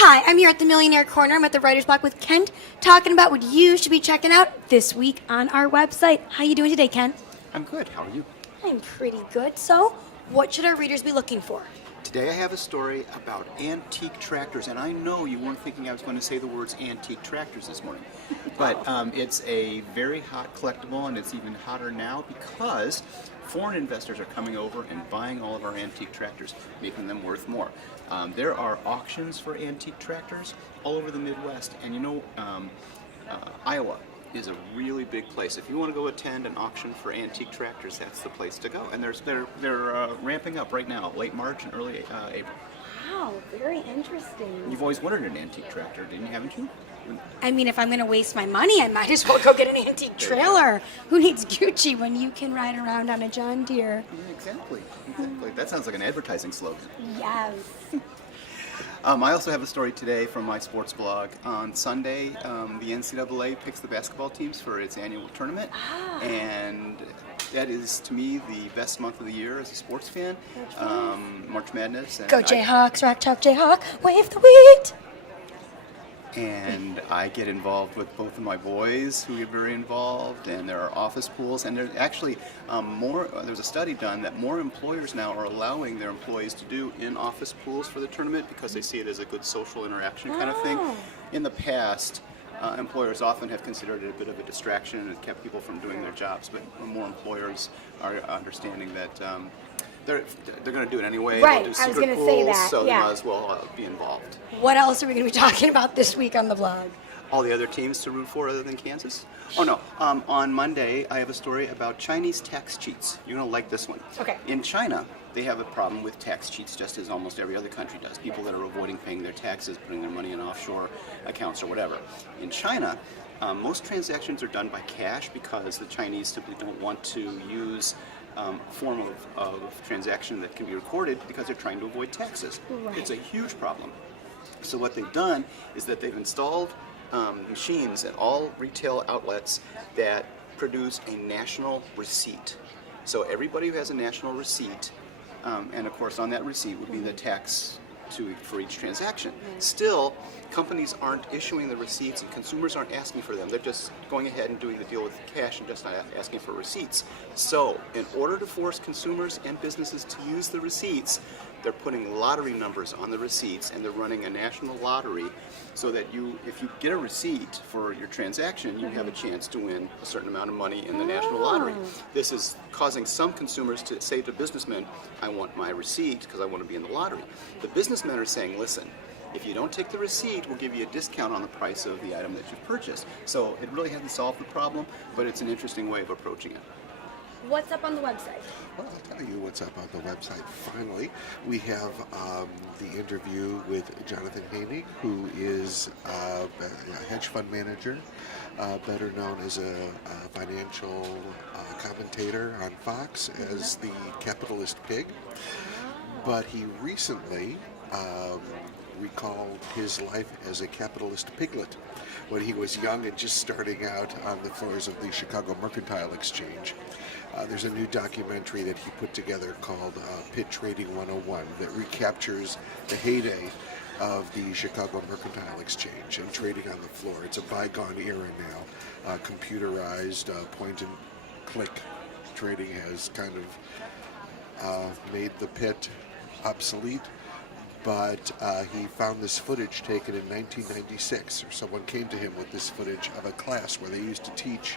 Hi, I'm here at the Millionaire Corner. I'm at the Writer's Block with Kent, talking about what you should be checking out this week on our website. How you doing today, Kent? I'm good. How are you? I'm pretty good. So, what should our readers be looking for? Today I have a story about antique tractors, and I know you weren't thinking I was going to say the words antique tractors this morning, but it's a very hot collectible, and it's even hotter now because foreign investors are coming over and buying all of our antique tractors, making them worth more. There are auctions for antique tractors all over the Midwest, and Iowa is a really big place. If you want to go attend an auction for antique tractors, that's the place to go. And they're ramping up right now, late March and early April. Wow, very interesting. You've always wanted an antique tractor, haven't you? I mean, if I'm going to waste my money, I might as well go get an antique trailer. Who needs Gucci when you can ride around on a John Deere? Yeah, exactly. That sounds like an advertising slogan. Yes. I also have a story today from my sports blog. On Sunday, the NCAA picks the basketball teams for its annual tournament, and that is, to me, the best month of the year as a sports fan. March Madness. And Go Jayhawks, Rock Chalk Jayhawk, wave the wheat! And I get involved with both of my boys who get very involved, and there are office pools, and there's actually there's a study done that more employers now are allowing their employees to do in-office pools for the tournament because they see it as a good social interaction kind of thing. In the past, employers often have considered it a bit of a distraction and it kept people from doing their jobs, but more employers are understanding that they're going to do it anyway. Right, They'll do I was secret going to say pools, that. so Yeah. they might as well be involved. What else are we going to be talking about this week on the blog? All the other teams to root for other than Kansas? Oh no, on Monday I have a story about Chinese tax cheats. You're going to like this one. Okay. In China, they have a problem with tax cheats just as almost every other country does. People that are avoiding paying their taxes, putting their money in offshore accounts or whatever. In China, most transactions are done by cash because the Chinese simply don't want to use form of transaction that can be recorded because they're trying to avoid taxes. Right. It's a huge problem. So what they've done is that they've installed machines at all retail outlets that produce a national receipt. So everybody who has a national receipt, and of course on that receipt would be the tax for each transaction. Still, companies aren't issuing the receipts and consumers aren't asking for them. They're just going ahead and doing the deal with cash and just not asking for receipts. So, in order to force consumers and businesses to use the receipts, they're putting lottery numbers on the receipts and they're running a national lottery so that if you get a receipt for your transaction, you have a chance to win a certain amount of money in the national lottery. This is causing some consumers to say to businessmen, I want my receipt because I want to be in the lottery. The businessmen are saying, listen, if you don't take the receipt, we'll give you a discount on the price of the item that you've purchased. So it really hasn't solved the problem, but it's an interesting way of approaching it. What's up on the website? Well, I'll tell you what's up on the website. Finally, we have the interview with Jonathan Haney, who is a hedge fund manager, better known as a financial commentator on Fox as the capitalist pig. But he recently recalled his life as a capitalist piglet when he was young and just starting out on the floors of the Chicago Mercantile Exchange. There's a new documentary that he put together called Pit Trading 101 that recaptures the heyday of the Chicago Mercantile Exchange and trading on the floor. It's a bygone era now. Computerized point-and-click trading has kind of made the pit obsolete. But he found this footage taken in 1996, or someone came to him with this footage of a class where they used to teach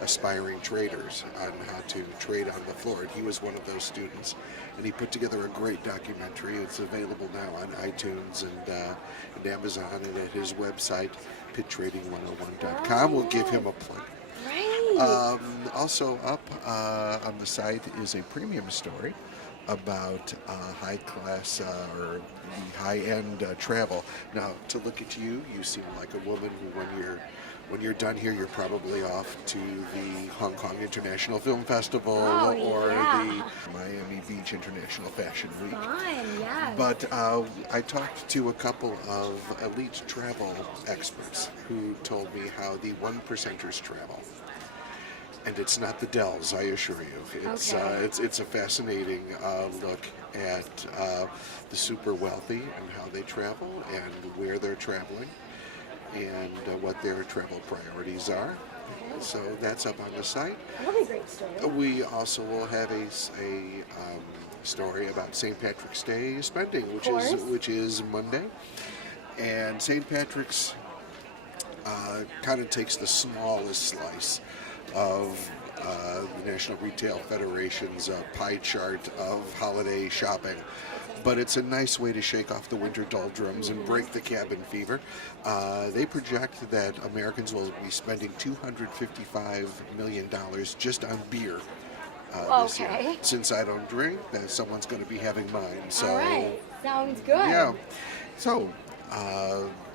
aspiring traders on how to trade on the floor. And he was one of those students, and he put together a great documentary. It's available now on iTunes and Amazon and at his website, pittrading101.com. We'll give him a plug. Right. Also up on the site is a premium story about high-class or high-end travel. Now, to look at you, you seem like a woman who, when you're done here, you're probably off to the Hong Kong International Film Festival or the Miami Beach International Fashion Week. Fun, yes. But I talked to a couple of elite travel experts who told me how the one-percenters travel. And it's not the Dells, I assure you. It's Okay. it's a fascinating look at the super wealthy and how they travel and where they're traveling and what their travel priorities are. So that's up on the site. That'll be a great story. We also will have a story about St. Patrick's Day spending, which is Monday, and St. Patrick's kind of takes the smallest slice of the National Retail Federation's pie chart of holiday shopping. But it's a nice way to shake off the winter doldrums and break the cabin fever. They project that Americans will be spending $255 million just on beer this year. Since I don't drink, someone's going to be having mine. So, all right, sounds good. Yeah. So,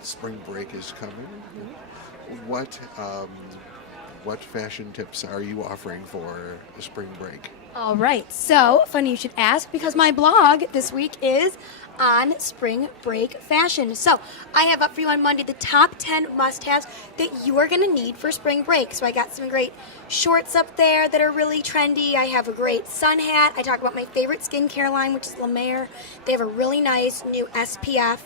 spring break is coming. What fashion tips are you offering for spring break? All right, so funny you should ask because my blog this week is on spring break fashion. So I have up for you on Monday the top 10 must-haves that you are going to need for spring break. So I got some great shorts up there that are really trendy. I have a great sun hat. I talk about my favorite skincare line, which is La Mer. They have a really nice new SPF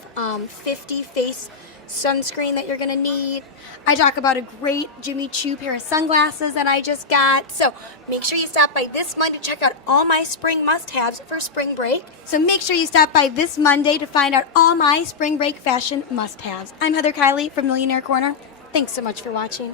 50 face sunscreen that you're going to need. I talk about a great Jimmy Choo pair of sunglasses that I just got. So make sure you stop by this Monday to check out all my spring must-haves for spring break. So make sure you stop by this Monday to find out all my spring break fashion must-haves. I'm Heather Kiley from Millionaire Corner. Thanks so much for watching.